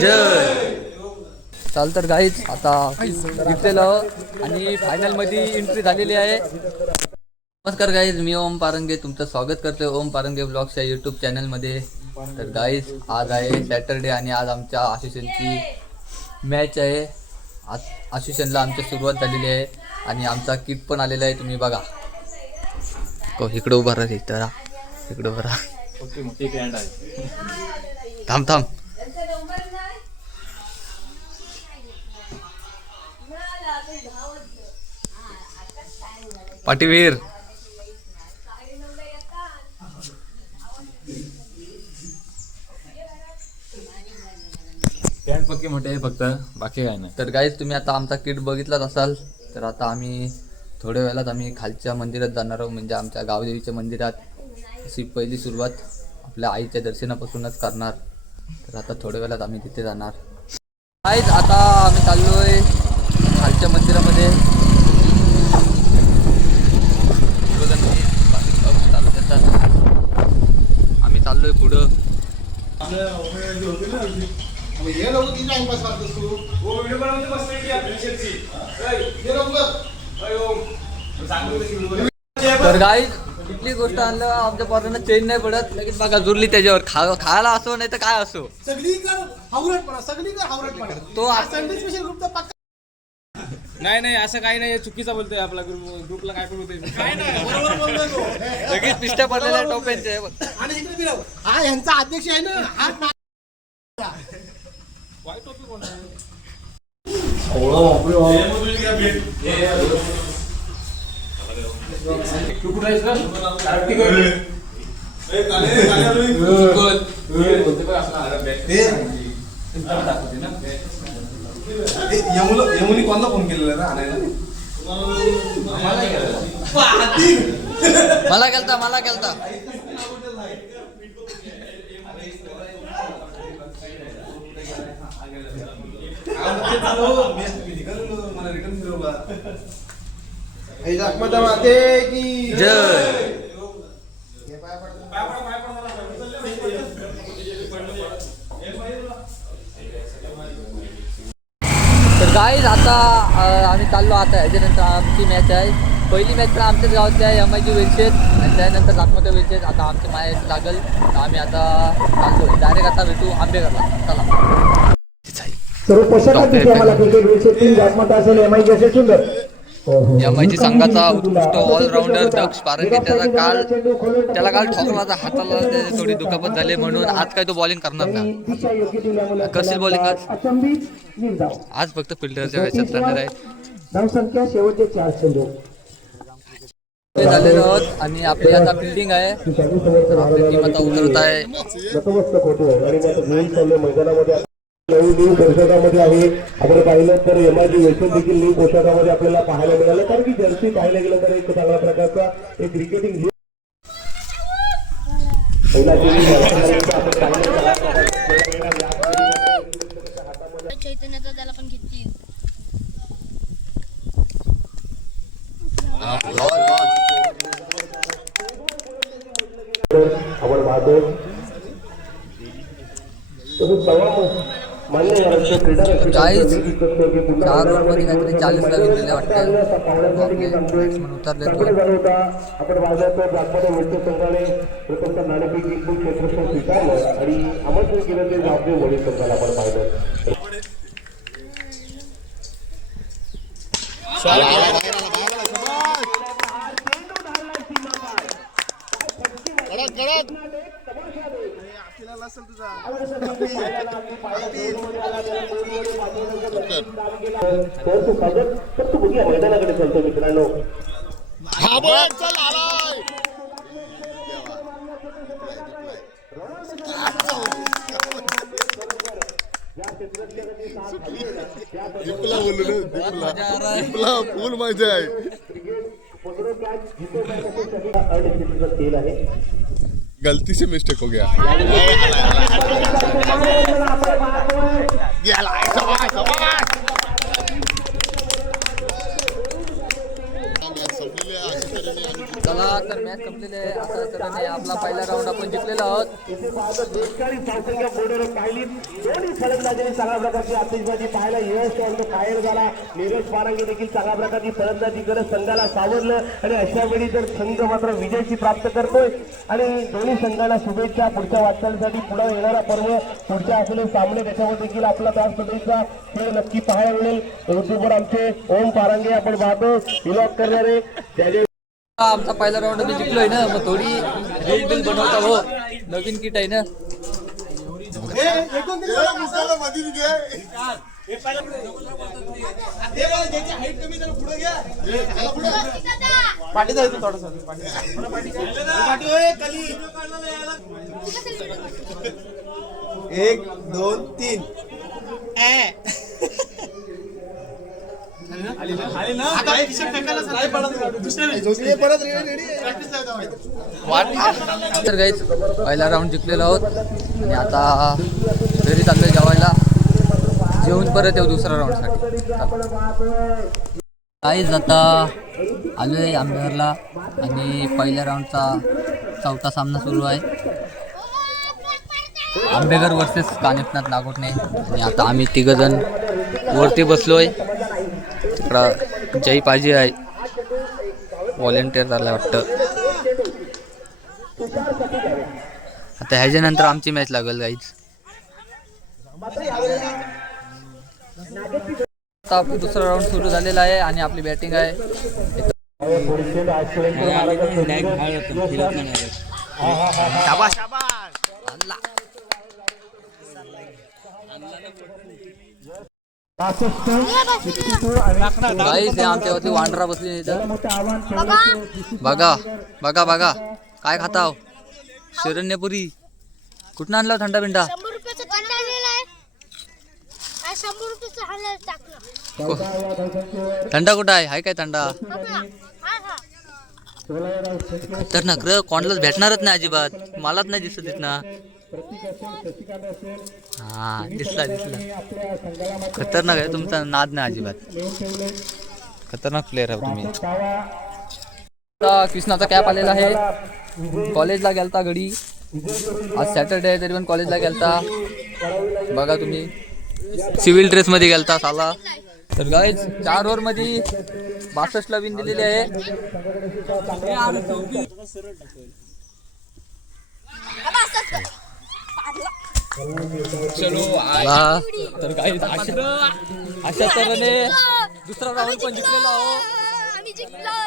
जय. चाल तर गाईच आता जिंकलेलं आणि फायनल मध्ये एंट्री झालेली आहे. नमस्कार गाईज, मी ओम पारंगे तुमचं स्वागत करतोय ओम पारंगे ब्लॉग्स या यूट्यूब चॅनलमध्ये. तर गाईज आज आहे सॅटरडे आणि आज आमच्या आशिषनची मॅच आहे. आज आशिषनला आमच्या सुरुवात झालेली आहे आणि आमचा किट पण आलेला आहे, तुम्ही बघा. इकडं उभा राहा, इकडं उभा राहा. थांब थांब. पाटीवीर पॅन्ट पक्की मोठे आहे फक्त, बाकी काय नाही. तर गाईज तुम्ही आता आमचा किट बघितलाच असाल. तर आता आम्ही थोड्या वेळात आम्ही खालच्या मंदिरात जाणार आहोत, म्हणजे आमच्या गावदेवीच्या मंदिरात. अशी पहिली सुरुवात आपल्या आईच्या दर्शनापासूनच करणार. तर आता थोड्या वेळात आम्ही तिथे जाणार. गाईज आता आम्ही चाललोय खालच्या मंदिरामध्ये. आम्ही चाललोय पुढं. तर गाईज कुठली गोष्ट आणलं आमच्या पोरांना चेन नाही पडत, लगेच बघा जुरली त्याच्यावर. खायला असो नाही तर काय असो, तो नाही नाही असं काही नाही, चुकीचा बोलतोय. आपला ग्रुपला काय पण होते, लगेच पिस्ट्या पडलेल्या टोप्यांचे. हा यांचा अध्यक्ष आहे ना, हा वाईट टोपी कोण आहे? तू कुठे आहेस ना? यमुनी कोणला फोन केलेला ना आणायला? मला केलता जय. तर गाईज आता आम्ही चाललो. आता ह्याच्यानंतर आमची मॅच आहे. पहिली मॅच पण आमच्याच गावाची आहे, MIG वेलचेत, आणि त्यानंतर नागमोठे वेलचेत. आता आमची मॅच लागल, तर आम्ही आता चाललो डायरेक्ट. आता भेटू आंबेघरला. चला. सर्व पोशाखात दिसते आम्हाला क्रिकेट विषयी जास्मत असेल MIG असेल सुंदर. MIG संघाचा उत्कृष्ट ऑलराऊंडर दक्ष पारंगे, त्याला काल ठोकला होता हाताला, त्याची थोडी दुखापत झाली म्हणून आज काय तो बॉलिंग करणार नाही. कशी बॉलिंग आज फक्त फिल्डरच्या वेळेस राहणार आहे. धावसंख्या शेवटचे 4 चेंडू झालेलो आहोत आणि आपली आता फिल्डिंग आहे. आपली टीम आता उतरत आहे. नतमस्तक होतो आणि मैदानामध्ये न्यू पोशाखामध्ये आहे. आपण पाहिलं तर MIG वेलचेत देखील न्यू पोशाखामध्ये आपल्याला पाहायला मिळालं, कारण की जर्सी पाहायला गेलं तर एक चांगल्या प्रकारचा एक क्रिकेटिंग चैतन्याचा त्याला पण घेतली. आपण पाहतो मान्य क्रीडा 4 ओव्हरमध्ये काहीतरी 40 ला विकलेले वाटतं. उतरले आपण बाजारात जागमध्ये मिळतो संघाने प्रथमतः नाणेफेक जिंकून क्षेत्ररक्षण स्वीकारलं आणि आमंत्रण केलं ते जबाबदारी वडील संघाला आपण पाहिलं. तर तू बघूया मैदानाकडे चालतो मित्रांनो. फुल मजा आहे. गलती से मिस्टेक हो गया. चला तर मॅच संपलेली आहे. अशा तऱ्हेने आपला पहिला राऊंड आपण जिंकलेला आहोत. धावसंख्या बोर्डवर पाहिली. दोन्ही फलंदाजांनी चांगल्या प्रकारची आतिषबाजी पाहायला यश तो कायल झाला. नीरज पारंगे देखील चांगल्या प्रकारची फलंदाजी करत संघाला सावरलं आणि अशा वेळी जर संघ मात्र विजयाची प्राप्त करतोय आणि दोन्ही संघाला शुभेच्छा पुढच्या वाटचालीसाठी पुढे येणारा पर्व पुढच्या असलेले सामने त्याच्यामध्ये देखील आपला त्याच पद्धतीचा खेळ नक्की पाहायला मिळेल. युट्यूबवर आमचे ओम पारंगे आपण पाहतो विलॉग करणारे त्याचे आमचा पहिला राऊंड मी जिंकलोय ना, मग थोडी रील बिल बनवता हो. नवीन किट आहे ना. पाठी जायचं थोडंसं एक दोन तीन तर गाईज पहिला राऊंड जिंकलेलो आहोत आणि आता घरी चाललोय जेवायला. जेवून परत येऊ दुसऱ्या राऊंडसाठी. गाईज आता आलोय आंबेवरला आणि पहिल्या राऊंडचा चौथा सामना सुरू आहे. आंबेघर वर्सेस कानिपनाथ नागोटणे. आणि आता आम्ही तिघजण वरती बसलोय. तिकडं जय पाजी आहे, व्हॉलेंटियर झालं वाटतं. आता ह्याच्यानंतर आमची मॅच लागेल गाईज. आता आपली दुसरा राऊंड सुरू झालेला आहे आणि आपली बॅटिंग आहे. गाईज आमच्यावरती वांडरा बसली इथं. बघा बघा बघा काय खाताव. शिरण्यपुरी कुठं आणला थंडा बिंडा. 100 रुपयाचा थंडा आणलेला आहे. 100 रुपयाचा हाणला टाकला. थंडा कुठं आहे? हाय काय थंडा? हा. खतरनाक र. कोणालाच भेटणारच नाही अजिबात. मलाच नाही दिसत ना. हा दिसला खतरनाक आहे. तुमचा नाद नाही अजिबात. खतरनाक प्लेअर आहे तुम्ही. आता कृष्णाचा कॅप आलेला आहे. कॉलेजला गेलता घडी. आज सॅटर्डे आहे तरी पण कॉलेजला गेलता. बघा तुम्ही सिव्हिल ड्रेस मध्ये गेलता साला. तर गाईज 4 ओव्हर मध्ये 62 ला विन दिलेली आहे. तर गाईज अशा तऱ्हेने दुसरा राऊंड पण जिंकलेला आहो. आम्ही जिंकलो.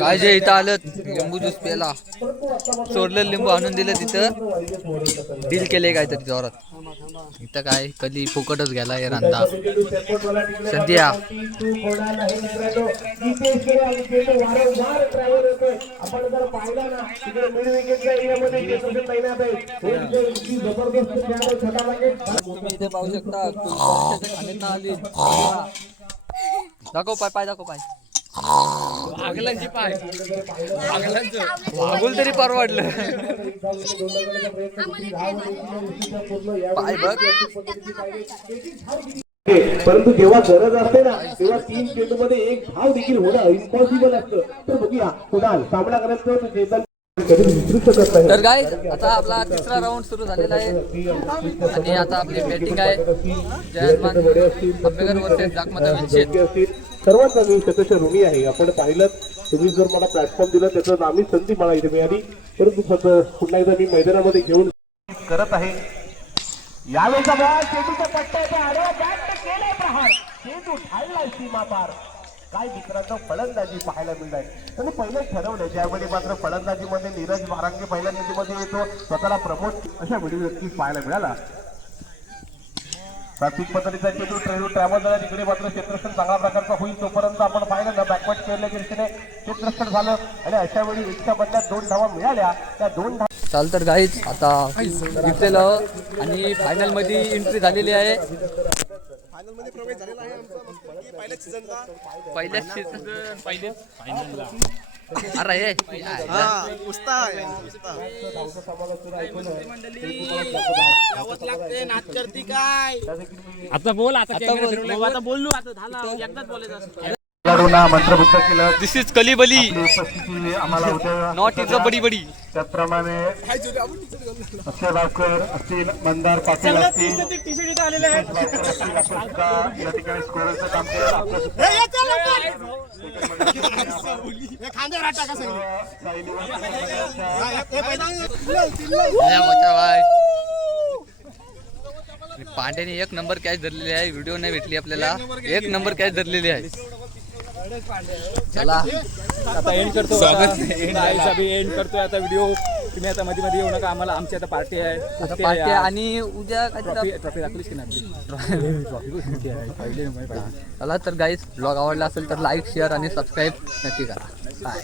काय जे इथं आलं लिंबू ज्यूस प्यायला. सोडलेलं लिंबू आणून दिलं तिथं. डील केले काय तरी जोरात. इथं काय कधी फुकटच गेला हे रांदा सध्या. तुम्ही इथे पाहू शकता खाण्यात आली. दाखव पाय पाय दाखव पाय. आगलांची पाय वागुल तरी परवडलं. पाय बघ. परंतु जेव्हा गरज असते ना तेव्हा 3 चेंडूमध्ये 1 धाव देखील होणं इम्पॉसिबल असतं. तर बघूया कुणाल सामना करायचं चेतन तर काय आता आपला तिसरा राऊंड सुरू झालेला आहे आणि आता आपली बॅटिंग आहे. जयमान आंबेकर वर्सेस जागमाता विंचेत. सर्वात नवीन सदस्य ऋणी आहे. आपण पाहिलं तुम्ही जर मला प्लॅटफॉर्म दिला त्याचं आम्ही संधी मला इथे मिळाली. परंतु पुन्हा एकदा मी मैदानामध्ये घेऊन करत आहे. यावेळेचा बॉल चेंडूच्या पट्ट्याच्या आडवा बॅट केलाय प्रहार. चेंडू ढाळलाय सीमा पार. काय मित्रांनो फलंदाजी पाहायला मिळणार. त्यांनी पहिलेच ठरवलं ज्यावेळी मात्र फलंदाजीमध्ये नीरज वारांगे फलंदाजीमध्ये येतो स्वतःला प्रमोट अशा व्हिडिओ नक्की पाहायला मिळाला. प्राथमिक पद्धतीचा चेंडू ट्रॅव्हल झाला. तिकडे मात्र क्षेत्ररक्षण चांगल्या प्रकारचा होईल तोपर्यंत आपण पाहिलं ना बॅकवर्ड खेळल्या दिशेने क्षेत्ररक्षण झालं आणि अशा वेळी 1च्या बदल्यात 2 धावा मिळाल्या. त्या 2 धावा चाल. तर गाईज आता जिंकलेलो आणि फायनल मध्ये एंट्री झालेली आहे. फायनलमध्ये प्रवेश झालेला आहे आमचा मस्तपैकी पहिल्याच सीझनचा. पहिल्याच सीझन अरे हे आता बोल आता बोललो आता झाला एकदाच बोलायचं खेळाडूंना मंत्रमुग्ध केलं. दिस इज कलीबली उपस्थिती आम्हाला उद्या नॉट इज अ बडी बडी. त्याचप्रमाणे अक्षय भास्कर असतील, मंदार पाटील असतील, टी शर्ट इथे आलेले आहेत. भास्कर असतील, आपण सुद्धा या ठिकाणी स्कोररचं काम केलं. आपलं सुद्धा पांड्याने एक नंबर कॅच धरलेली आहे. व्हिडिओ नाही भेटली आपल्याला. एक नंबर कॅच धरलेली आहे. चला आता एंड करतो एंड करतोय आता व्हिडिओ. तुम्ही आता मध्ये मध्ये येऊ नका. आम्हाला आमची आता पार्टी आहे. आता पार्टी आहे आणि उद्या काय ट्रॉफी दाखवलीस की नाही? चला तर गाईज ब्लॉग आवडला असेल तर लाईक शेअर आणि सबस्क्राईब नक्की करा. बाय.